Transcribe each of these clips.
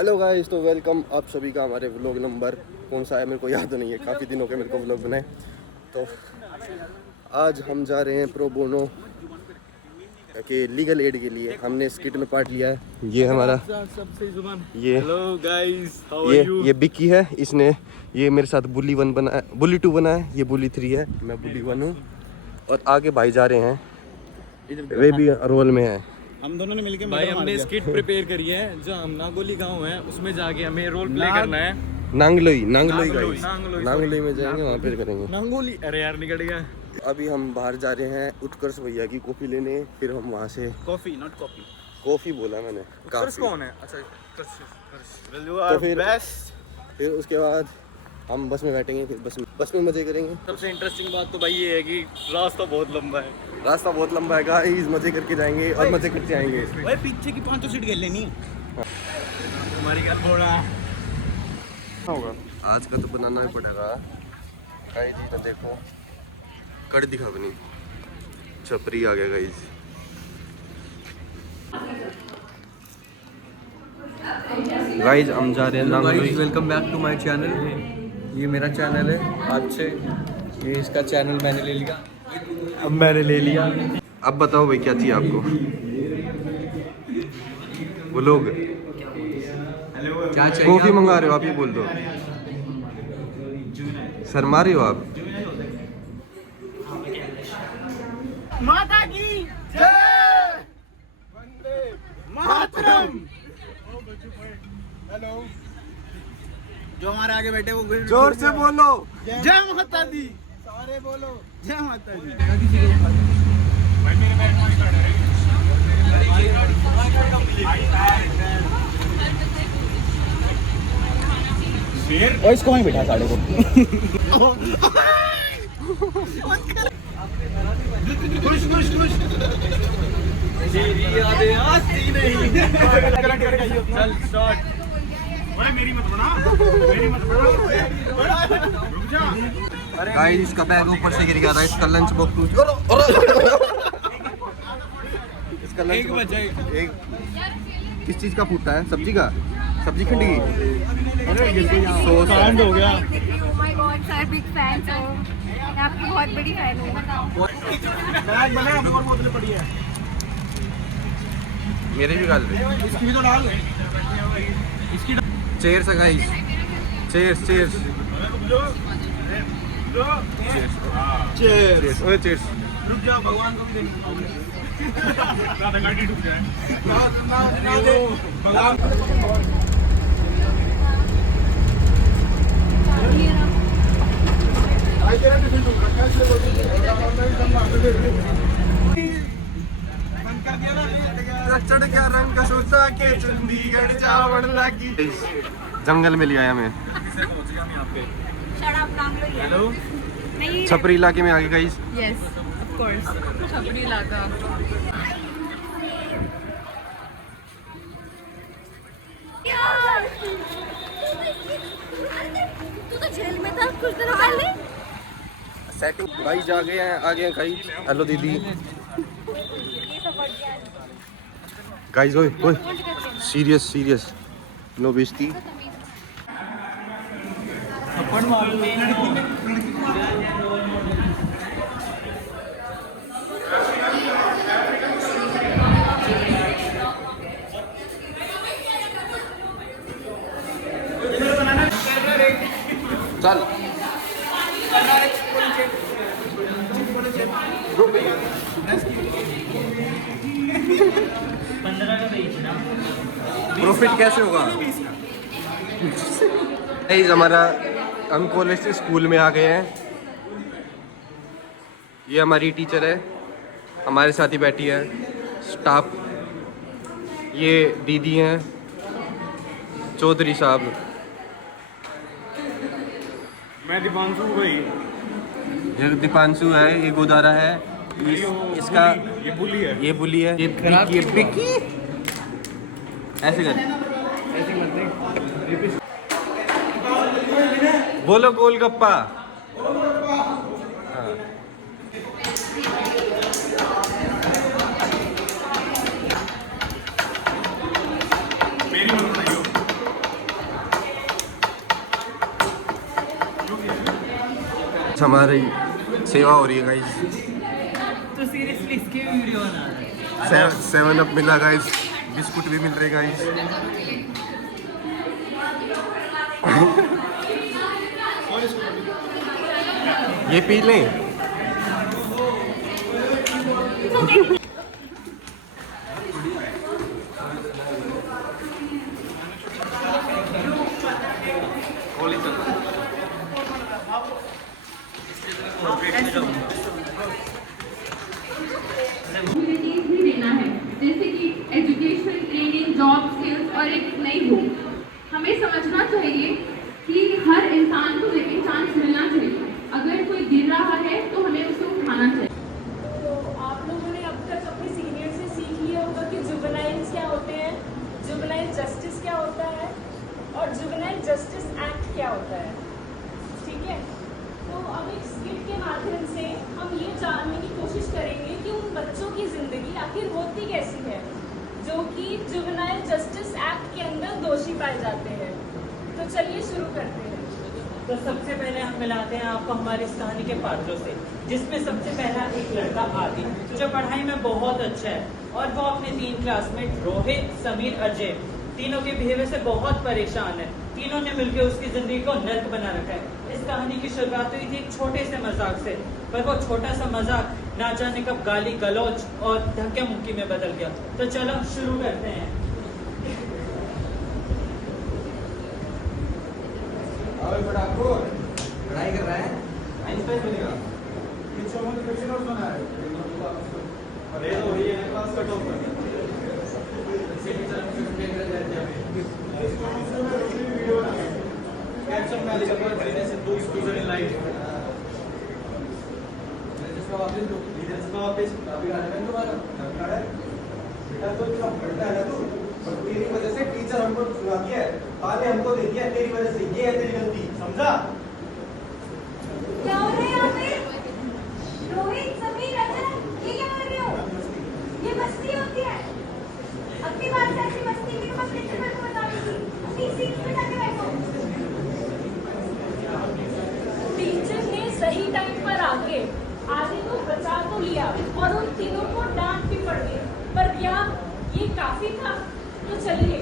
Hello guys, तो welcome आप सभी का हमारे व्लॉग नंबर कौन सा है मेरे को याद नहीं है, काफ़ी दिनों के मेरे को व्लॉग बनाए। तो आज हम जा रहे हैं प्रो बोनो के लीगल एड के लिए। हमने स्किट में पार्ट लिया है। ये हमारा ये hello guys, how are you? ये बिक्की है। इसने ये मेरे साथ बुली 1 बनाया, बुली 2 बनाया है। ये बुली 3 है, मैं बुली 1 हूँ। और आगे भाई जा रहे हैं, वे भी रोल में है। हम दोनों ने मिलके भाई हमने स्किट प्रिपेयर करी है। जो हम नागोली गांव है उसमें जाके हमें रोल प्ले करना है। नांगलोई गाइस, नांगलोई नांगलोई में जाएंगे, वहाँ पे करेंगे। नांगोली, अरे यार निकल गया। अभी हम बाहर जा रहे हैं उत्कर्ष भैया की कॉफी लेने। फिर हम वहाँ से कॉफी नॉट कॉफी, कॉफी बोला मैंने, उत्कर्ष कौन है? अच्छा तो फिर उसके बाद हम बस में बैठेंगे। फिर बस में मजे करेंगे। सबसे इंटरेस्टिंग बात तो भाई ये है कि रास्ता बहुत लंबा है। रास्ता बहुत लंबा है गाइस, मजे करके जाएंगे और मजे करते आएंगे। भाई पीछे की 5 सीट खेल लेनी है हमारी क्या थोड़ा होगा। आज का तो बनाना ही पड़ेगा गाइस। तो देखो कड़ दिखा बनी, छपरी आ गया गाइस। गाइस हम जा रहे हैं Nangloi. Welcome back to my channel. ये मेरा चैनल है आज से, ये इसका चैनल मैंने ले लिया, अब मैंने ले लिया। अब बताओ भाई क्या चाहिए आपको? वो लोग क्या चाहिए? कॉफी मंगा रहे हो आप, ये बोल दो। शर्मा रहे हो आप? माता की जय, वंदे मातरम। हेलो, जो हमारे आगे बैठे वो जोर से बोलो। जय माता दी, सारे बोलो जय माता दी। और इसको वहीं बैठा साढ़े को। खुश खुश खुश यादें आती नहीं। चल स्टार्ट। मेरी मत बना, मेरी मत बना, रुक जा। गाइस इसका बैग ऊपर से गिर गया था। इसका लंच बॉक्स इसका लंच बॉक्स एक किस चीज का फूटा है? सब्जी का, सब्जी खंड की सॉस कांड हो गया। Oh my God, sir big fan हो, मैं आपकी बहुत बड़ी फैन हूँ। बैग बना, और बोतलें पड़ी है। मेरे भी गाल इसकी भी तो डाल। इसकी चेयर्स है गाइस, चेयर्स चेयर्स चीयर्स। ओए चेयर्स। रुक जा, भगवान को भी देंगे। गाड़ी डूब जाए भगवान। चढ़ गया रंग का सोचा के चंडीगढ़ जावड़ लगी। जंगल में लिया हमें, हेलो, छपरी इलाके में आ गए गाइस। Yes, of course, छपरी इलाका। तू तो जेल में था कुछ दिनों पहले। सेटिंग गाइस आ गए हैं, आ गए हैं गाइस। हेलो दीदी। गाइस ओए ओए, सीरियस सीरियस, नो बेइज्जती। थप्पड़ मारो। चल प्रॉफिट कैसे होगा? गाइस हमारा, हम कॉलेज से स्कूल में आ गए हैं। ये हमारी टीचर है, हमारे साथ ही बैठी है स्टाफ। ये दीदी हैं चौधरी साहब। मैं दीपांशु भाई। ये दीपांशु है, ये गोदारा है, इसका ये बुली है, ये बुली है, ये पिकी। ऐसे कर, बोलो गोलगप्पा। हाँ। मेरी मत बताइयो। हमारी सेवा हो रही है गाइस। तो सीरियसली इसकी वीडियो बना रहा है। 7 अप मिला गाइस, बिस्कुट भी मिल रहे गाइस। ये पी लें। opportunities भी देना है, जैसे कि एजुकेशन, ट्रेनिंग, जॉब, स्किल्स और एक नई होप। हमें समझना चाहिए कि हर इंसान को लेकिन चांस मिलना चाहिए। अगर कोई गिर रहा है तो हमें उसे उठाना चाहिए। तो आप लोगों ने अब तक अपने सीनियर से सीख लिया होगा कि जुवेनाइल्स क्या होते हैं, जुवेनाइल जस्टिस क्या होता है और जुवेनाइल जस्टिस एक्ट क्या होता है। ठीक है, तो अब एक स्किट के माध्यम से हम ये जानने की कोशिश करेंगे कि उन बच्चों की ज़िंदगी आखिर होती कैसी है जो कि जुवेनाइल जस्टिस एक्ट के अंदर दोषी पाए जाते हैं। तो चलिए शुरू करते हैं। तो सबसे पहले हम मिलाते हैं आपको हमारी इस कहानी के पात्रों से, जिसमें सबसे पहला एक लड़का आदि जो पढ़ाई में बहुत अच्छा है और वो अपने 3 क्लासमेट रोहित, समीर, अजय तीनों के बिहेवियर से बहुत परेशान है। तीनों ने मिलकर उसकी जिंदगी को नर्क बना रखा है। इस कहानी की शुरुआत हुई थी एक छोटे से मजाक से, पर वो छोटा सा मजाक ना जाने कब गाली गलौज और धक्के मुक्की में बदल गया। तो चलो शुरू करते हैं। पढ़ाई कर रहा है। तेरी वजह से टीचर हमको सुनाती है, गाली हमको देती है, तेरी वजह से ये है तेरी गलती, समझा? क्या हो रहा है यहाँ पे? रोहित, समीर, अजय, ये क्या कर रहे हो? ये मस्ती होती है। अपनी बात से ऐसी मस्ती की मैं प्रिंसिपल को बता दूंगी। अपनी सीट पे जाके बैठो। टीचर ने सही टाइम पर आके आदि को बचा तो लिया और उन तीनों को डांट भी पड़ गई, पर क्या ये काफी था? तो चलिए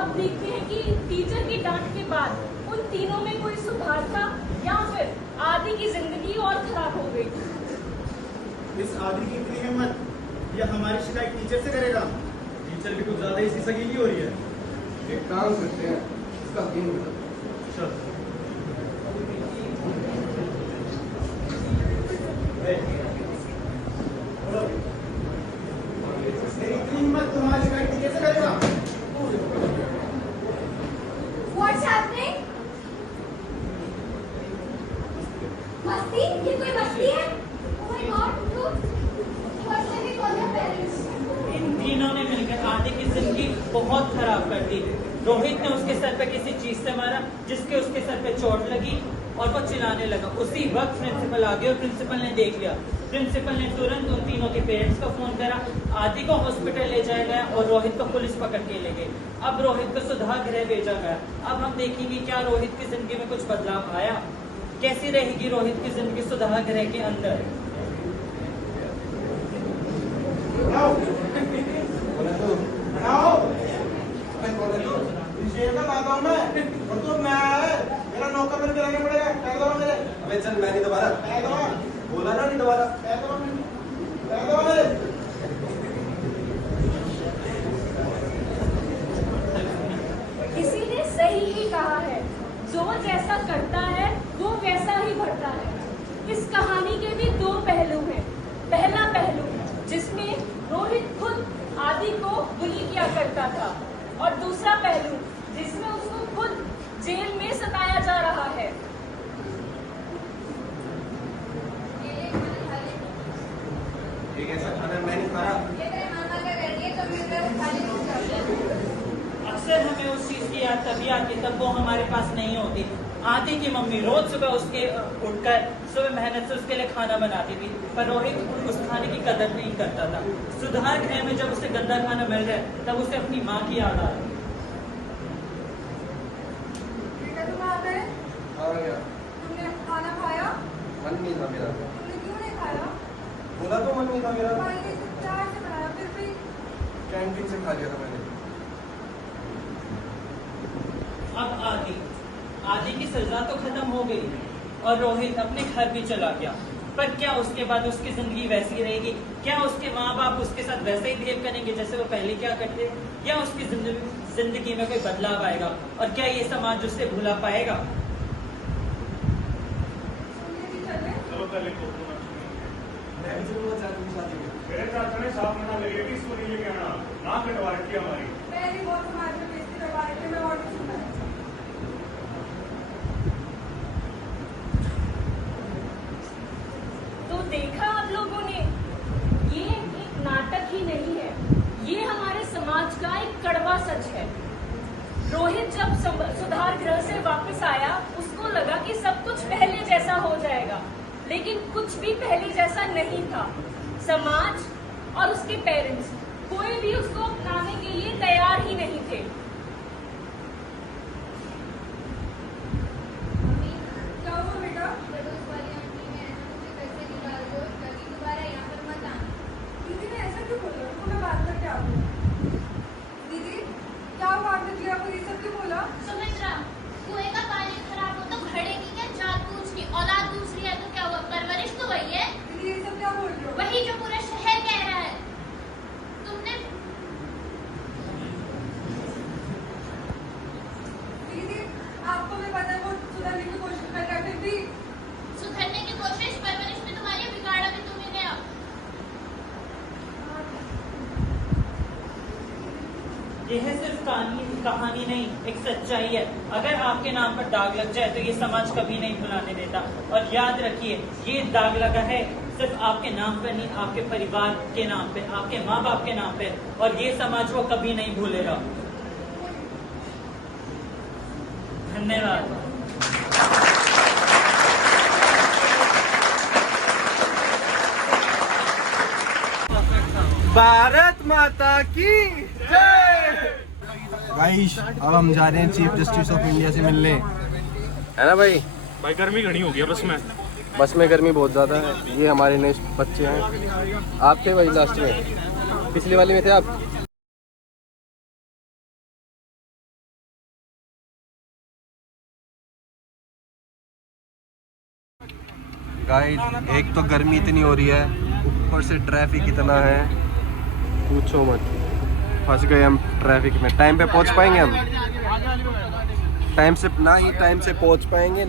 अब देखते हैं कि टीचर की डांट के बाद उन तीनों में कोई सुधार था या फिर आदि की जिंदगी और खराब हो गई। इस आदमी की इतनी हिम्मत, ये हमारी शिकायत टीचर से करेगा? टीचर भी कुछ ज्यादा ही सीसगीली हो रही है। एक काम करते हैं, इसका गेम चल। इतनी हिम्मत तुम्हारी शिकायत टीचर से करेगा? What's happening? मस्ती? ये कोई मस्ती है? Oh my God, look. What can we call your parents? इन तीनों ने मिलकर आदि की जिंदगी बहुत खराब कर दी। रोहित ने उसके सर पे किसी चीज से मारा जिसके उसके सर पे चोट लगी और वो चिल्लाने लगा। उसी वक्त प्रिंसिपल आ गया और प्रिंसिपल ने देख लिया। प्रिंसिपल ने तुरंत उन तीनों के पेरेंट्स को फोन करा। आदि को हॉस्पिटल ले जाया गया और रोहित को पुलिस पकड़ के ले गई। अब रोहित को सुधार गृह भेजा गया। अब हम देखेंगे क्या रोहित की जिंदगी में कुछ बदलाव आया, कैसी रहेगी रोहित की जिंदगी सुधार गृह के अंदर। मेरा नौकर बन के रहना पड़ेगा। क्या दबा मेरे? अबे चल, मैं नहीं दोबारा बोला ना, नहीं दोबारा किसी ने सही ही कहा है, जो जैसा करता है वो वैसा ही भरता है। इस कहानी के भी 2 पहलू हैं। पहला पहलू जिसमें रोहित खुद आदि को बुली किया करता था और दूसरा पहलू जिसमें उसको खुद जेल में सताया जा रहा है। एक ऐसा खाना मैं नहीं खा रहा। ये तेरे मामा का कर दिए तो मैं तेरे खाली नहीं खाऊंगी। अक्सर हमें उस चीज की याद तभी आती तब वो हमारे पास नहीं होती। आदि की मम्मी रोज सुबह उसके उठकर सुबह मेहनत से उसके लिए खाना बनाती थी, पर रोहित उस खाने की कदर नहीं करता था। सुधार गृह में जब उसे गंदा खाना मिल रहा है तब उसे अपनी माँ की याद आ रही। बेटा तुम आ गए? तुमने खाना खाया? मन नहीं था मेरा। तुमने क्यों नहीं खाया? बोला तो मन नहीं था मेरा। मैंने तो प्यार से बनाया, फिर भी कैंटीन से खा लिया था मैंने। अब आदि की सजा तो खत्म हो गई और रोहित अपने घर भी चला गया, पर क्या उसके बाद उसकी जिंदगी वैसी रहेगी? क्या उसके माँ बाप उसके साथ वैसे ही बिहेव करेंगे जैसे वो पहले क्या करते? या उसकी जिंदगी में कोई बदलाव आएगा? और क्या ये समाज उससे भुला पाएगा? सुनने भी चले। चलो पहले मैं भी चलूंगा चाचा की शादी में। मेरे चाचा ने साफ मना कर दिया कि इसको नहीं लेके आना, ना कटवा रखी हमारी। पहली बहुत समाज में बेइज्जती करवा रहे थे, मैं और नहीं सुना। तो देखा आप लोगों ने, ये एक नाटक ही नहीं है, ये हमारे समाज का एक कड़वा सच है। रोहित जब सुधार गृह से वापस आया, उसको लगा कि सब कुछ पहले जैसा हो जाएगा, लेकिन कुछ भी पहले जैसा नहीं था। समाज और उसके पेरेंट्स कोई भी उसको अपनाने के लिए तैयार ही नहीं थे। क्या हुआ बेटा? दीदी ने ऐसा क्यों बोला? उसको मैं बात करके आऊँ। दीदी क्या हुआ? आपने जिया को ये सब क्यों बोला? सुमित्रा, कुएं का पानी खराब हो तो घड़े की क्या जात पूछनी, औलाद दूसरी है तो क्या हुआ, परवरिश तो वही है। दीदी ये सब क्या बोल रहे हो? वही जो पूरा शहर कह रहा है। तुमने दीदी आपको भी पता है वो सुधरने की कोशिश कर रहा है, फिर भी सुधरने की कोशिश, परवरिश में तुम्हारी, बिगाड़ा भी तुम्ही ने। अब यह सिर्फ कहानी नहीं, एक सच्चाई है। अगर आपके नाम पर दाग लग जाए तो ये समाज कभी नहीं भुलाने देता। और याद रखिए, ये दाग लगा है सिर्फ आपके नाम पर नहीं, आपके परिवार के नाम पे, आपके माँ बाप के नाम पे, और ये समाज वो कभी नहीं भूलेगा। धन्यवाद। भारत माता की जय। गाइस अब हम जा रहे हैं चीफ जस्टिस ऑफ इंडिया से मिलने, है ना भाई? भाई गर्मी घनी हो गया बस में। बस में गर्मी बहुत ज़्यादा है। ये हमारे नए बच्चे हैं। आप थे भाई लास्ट में, पिछली वाली में थे आप। गाइस एक तो गर्मी इतनी हो रही है, ऊपर से ट्रैफिक इतना है, पूछो मत। फंस गए हम ट्रैफिक में। टाइम पे पहुंच पाएंगे हम? टाइम से ना ही टाइम से पहुंच पाएंगे।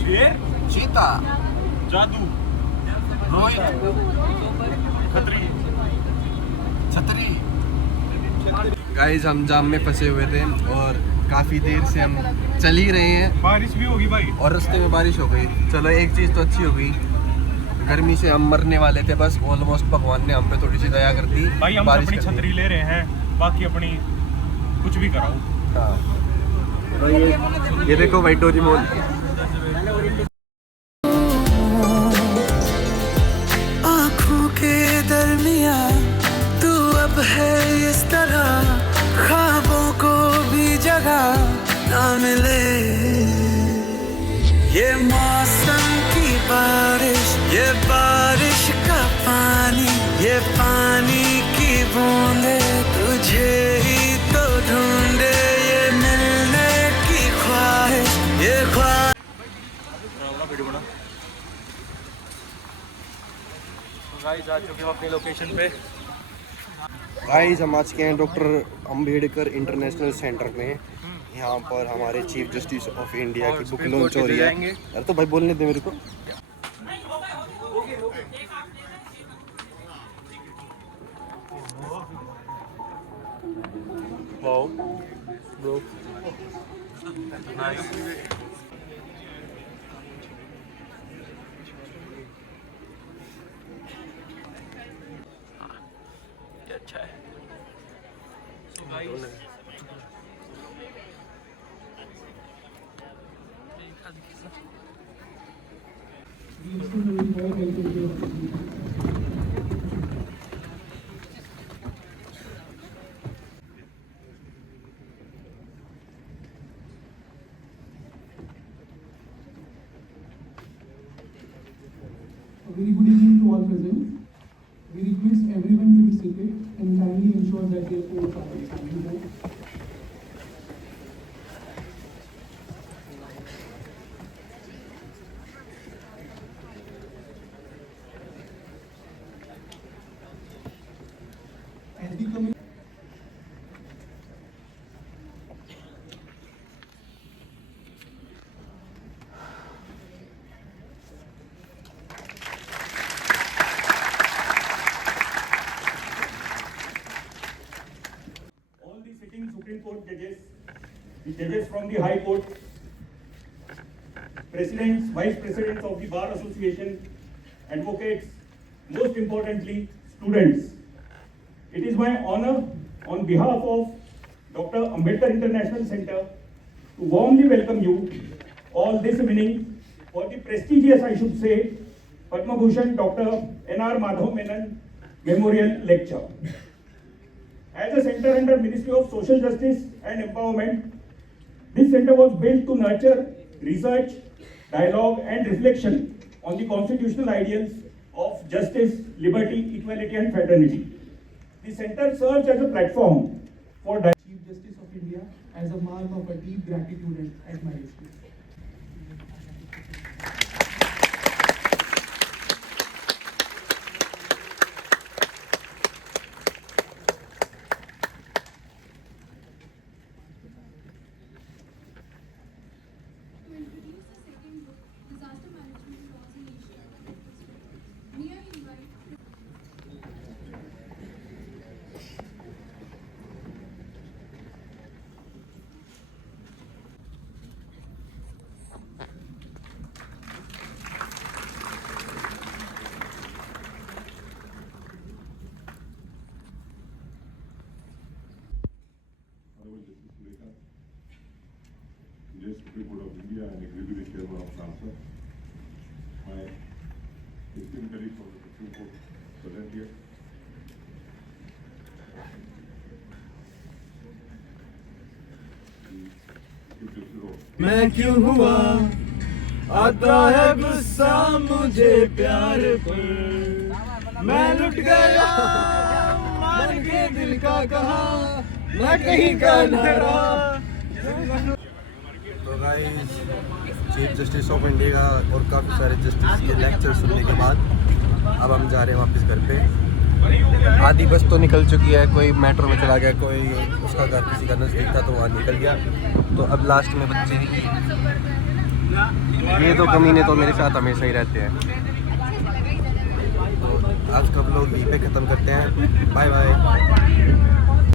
शेर, चीता, जादू, रोहित, खतरी, छतरी। गाइस हम जाम में फंसे हुए थे और काफ़ी देर से हम चल ही रहे हैं, बारिश भी होगी भाई। और रास्ते में बारिश हो गई। चलो एक चीज़ तो अच्छी हो गई, गर्मी से हम मरने वाले थे, बस ऑलमोस्ट भगवान ने हम पे थोड़ी सी दया कर दी। भाई हम बारिश अपनी कर दी। छतरी ले रहे हैं, बाकी अपनी कुछ भी कराओ। हाँ भाई ये देखो भाई डोरेमोन। आँखों के दरमिया तू अब है इस तरह, ख्वाबों को भी जगह ना मिले। ये मौसम की बारिश, ये बारिश का पानी, ये पानी की बूंदे तुझे ही तो ढूंढे। ये मिलने की ख्वाहिश, ये ख्वाहिश। गाइस आ चुके हैं अपनी लोकेशन पे। गाइस हम आज के हैं डॉक्टर अंबेडकर इंटरनेशनल सेंटर में। यहाँ पर हमारे चीफ जस्टिस ऑफ इंडिया की बुक लॉन्च हो रही है। अरे तो भाई बोलने दे मेरे को। Wow bro, nice. ये अच्छा है। Very good evening to all present. We request everyone to be seated and kindly ensure that their votes are silent. As we come in, all the sitting Supreme Court judges, the judges from the High Court, presidents, vice presidents of the Bar Association, advocates, most importantly, students. It is my honor on behalf of Dr. Ambedkar International Center to warmly welcome you all this evening for the prestigious, I should say, Padma Bhushan Dr. N.R. Madhav Menon Memorial Lecture. As a center under Ministry of Social Justice and Empowerment, this center was built to nurture research, dialogue and reflection on the constitutional ideals of justice, liberty, equality and fraternity. The center serves as a platform for Chief Justice of India as a mark of a deep gratitude and admiration. To introduce the second book, Disaster Management Laws in Asia, may I invite Honorable Justice Sulekha, Indian Supreme Court of India and Executive Chairman of SAMHSA, my esteemed colleagues from the Supreme Court present here, Chief Justice of मैं क्यों हुआ आता है गुस्सा मुझे प्यार पर, मैं लुट गया मान के दिल का कहा, मैं कहीं का न रहा। तो guys, chief justice of India और काफ़ी सारे जस्टिस के लेक्चर सुनने के बाद अब हम जा रहे हैं वापस घर पे। आधी बस तो निकल चुकी है, कोई मेट्रो में चला गया, कोई उसका घर किसी का नज़दीक था तो वहाँ निकल गया। तो अब लास्ट में बच्चे, ये तो कमीने तो मेरे साथ हमेशा ही रहते हैं। तो आज का व्लॉग यहीं पे ख़त्म करते हैं। Bye bye.